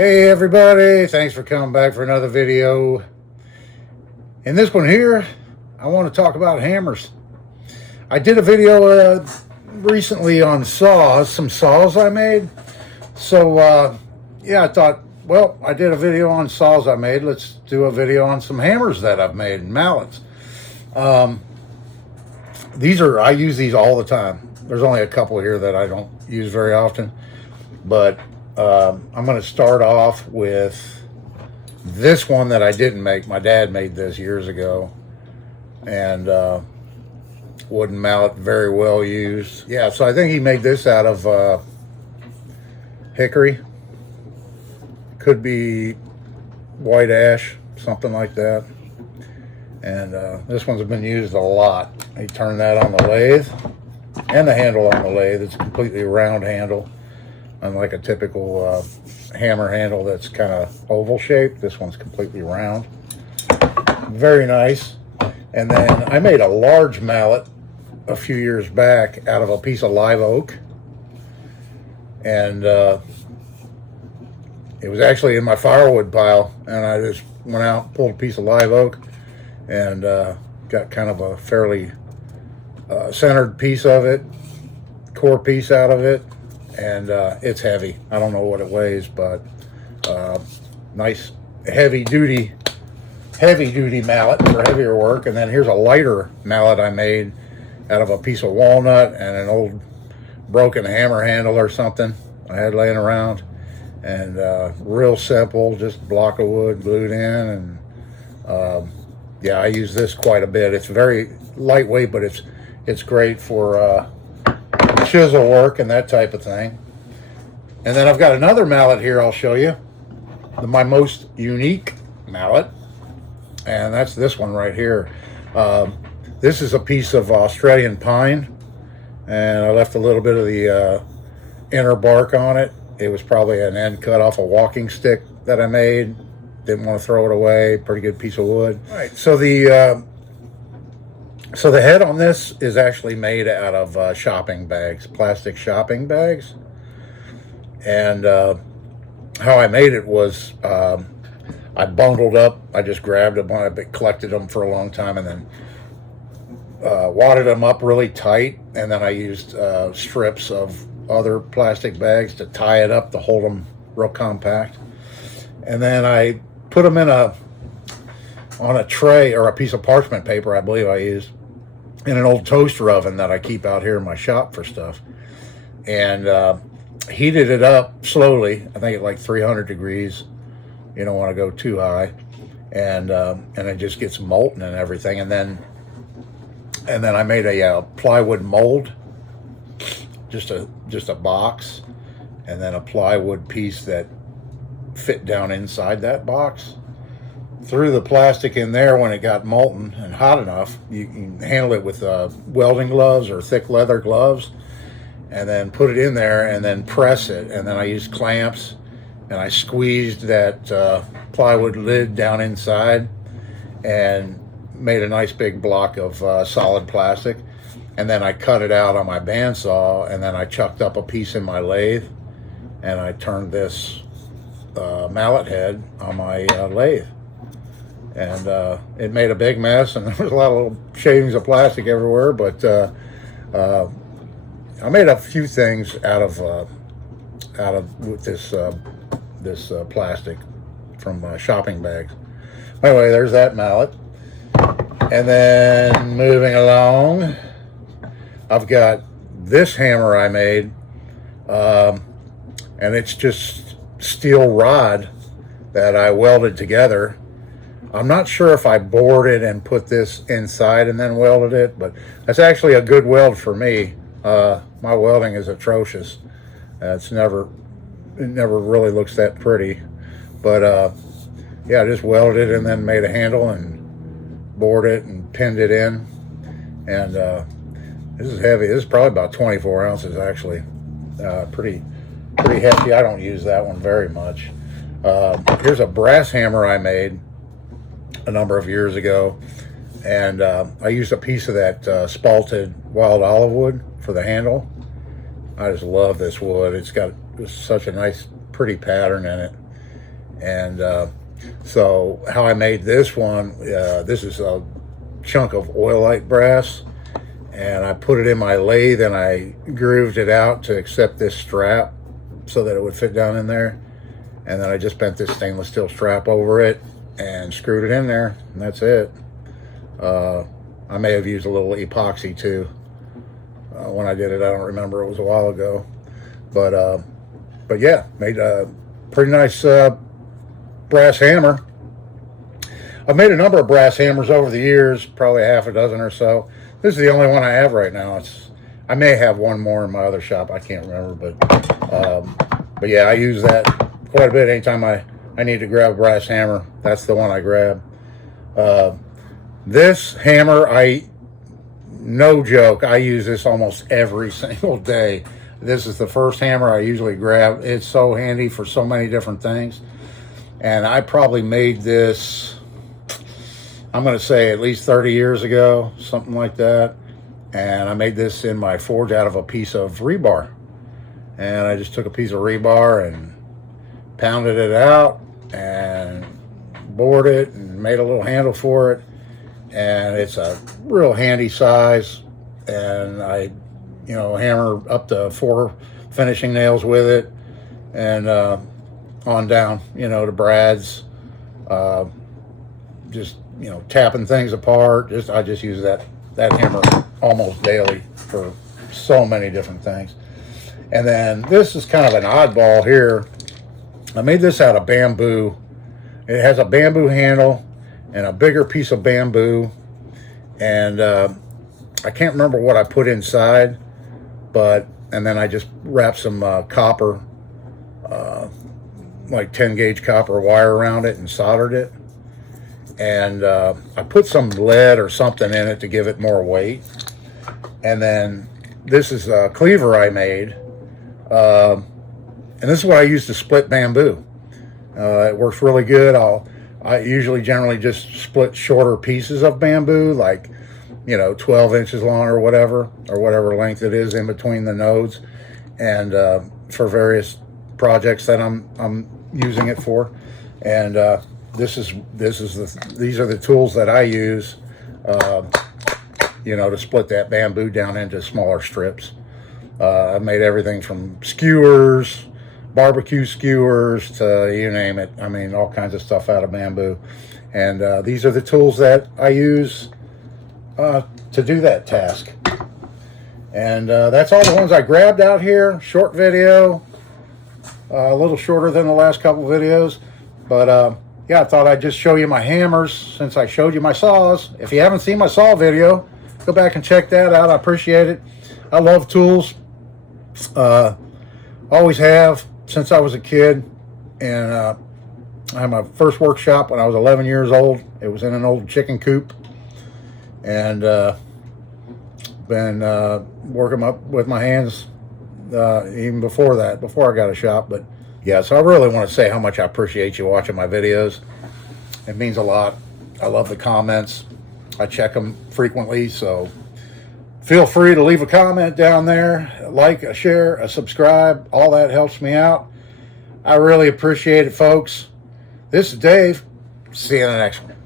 Hey everybody, thanks for coming back for another video. In this one here, I want to talk about hammers. I did a video recently on saws, some saws I made. So yeah, I thought, well, I did a video on saws I made. Let's do a video on some hammers that I've made and mallets. I use these all the time. There's only a couple here that I don't use very often, but I'm going to start off with this one that I didn't make. My dad made this years ago, and wooden mallet, very well used. Yeah, so I think he made this out of hickory. Could be white ash, something like that. And this one's been used a lot. He turned that on the lathe, and the handle on the lathe. It's a completely round handle, unlike a typical hammer handle that's kind of oval shaped. This one's completely round. Very nice. And then I made a large mallet a few years back out of a piece of live oak. And it was actually in my firewood pile. And I just went out, pulled a piece of live oak, and got kind of a fairly centered piece of it, core piece out of it. And it's heavy. I don't know what it weighs, but nice heavy duty mallet for heavier work. And then here's a lighter mallet I made out of a piece of walnut and an old broken hammer handle or something I had laying around. And real simple, just a block of wood glued in. And yeah, I use this quite a bit. It's very lightweight, but it's great for chisel work and that type of thing. And then I've got another mallet here I'll show you, my most unique mallet, and that's this one right here. This is a piece of Australian pine, and I left a little bit of the inner bark on it. It was probably an end cut off a walking stick that I made. Didn't want to throw it away. Pretty good piece of wood. All right, so the head on this is actually made out of shopping bags, plastic shopping bags. And how I made it was I bundled up. I just grabbed them. I collected them for a long time, and then wadded them up really tight. And then I used strips of other plastic bags to tie it up to hold them real compact. And then I put them on a tray or a piece of parchment paper, I believe I used, in an old toaster oven that I keep out here in my shop for stuff, and heated it up slowly. I think at like 300 degrees. You don't want to go too high, and it just gets molten and everything. And then I made a plywood mold, just a box, and then a plywood piece that fit down inside that box. Threw the plastic in there when it got molten and hot enough. You can handle it with welding gloves or thick leather gloves, and then put it in there and then press it. And then I used clamps, and I squeezed that plywood lid down inside and made a nice big block of solid plastic. And then I cut it out on my bandsaw, and then I chucked up a piece in my lathe, and I turned this mallet head on my lathe. And it made a big mess, and there was a lot of little shavings of plastic everywhere. But I made a few things out of with this plastic from shopping bags. Anyway, there's that mallet. And then moving along, I've got this hammer I made, and it's just steel rod that I welded together. I'm not sure if I bored it and put this inside and then welded it, but that's actually a good weld for me. My welding is atrocious. It never really looks that pretty. But yeah, I just welded it and then made a handle and bored it and pinned it in. And this is heavy. This is probably about 24 ounces actually. Pretty hefty. I don't use that one very much. Here's a brass hammer I made a number of years ago, and I used a piece of that spalted wild olive wood for the handle. I just love this wood. It's got such a nice, pretty pattern in it, And so how I made this one, this is a chunk of oilite brass, and I put it in my lathe and I grooved it out to accept this strap so that it would fit down in there. And then I just bent this stainless steel strap over it and screwed it in there, and that's it. I may have used a little epoxy too when I did it. I don't remember, it was a while ago. But yeah, made a pretty nice brass hammer. I've made a number of brass hammers over the years, probably half a dozen or so. This is the only one I have right now. I may have one more in my other shop, I can't remember, but yeah, I use that quite a bit. Anytime I need to grab a brass hammer, that's the one I grab. This hammer, no joke, I use this almost every single day. This is the first hammer I usually grab. It's so handy for so many different things. And I probably made this, I'm going to say at least 30 years ago, something like that. And I made this in my forge out of a piece of rebar. And I just took a piece of rebar and pounded it out and bored it and made a little handle for it. And it's a real handy size. And I, hammer up to 4 finishing nails with it, and on down, to brads, just, tapping things apart. I just use that hammer almost daily for so many different things. And then this is kind of an oddball here. I made this out of bamboo. It has a bamboo handle and a bigger piece of bamboo, and I can't remember what I put inside, and then I just wrapped some copper, like 10 gauge copper wire around it and soldered it. And I put some lead or something in it to give it more weight. And then this is a cleaver I made. And this is what I use to split bamboo. It works really good. I usually generally just split shorter pieces of bamboo, like 12 inches long or whatever length it is in between the nodes, and for various projects that I'm using it for. And these are the tools that I use, to split that bamboo down into smaller strips. I've made everything from skewers, barbecue skewers, to you name it. I mean, all kinds of stuff out of bamboo. And these are the tools that I use to do that task. And that's all the ones I grabbed out here. Short video, a little shorter than the last couple videos, but yeah, I thought I'd just show you my hammers since I showed you my saws. If you haven't seen my saw video, go back and check that out. I appreciate it. I love tools, always have since I was a kid. And I had my first workshop when I was 11 years old. It was in an old chicken coop, and been working up with my hands even before that, before I got a shop. But yeah, so I really want to say how much I appreciate you watching my videos. It means a lot. I love the comments. I check them frequently, so feel free to leave a comment down there, like, a share, a subscribe. All that helps me out. I really appreciate it, folks. This is Dave. See you in the next one.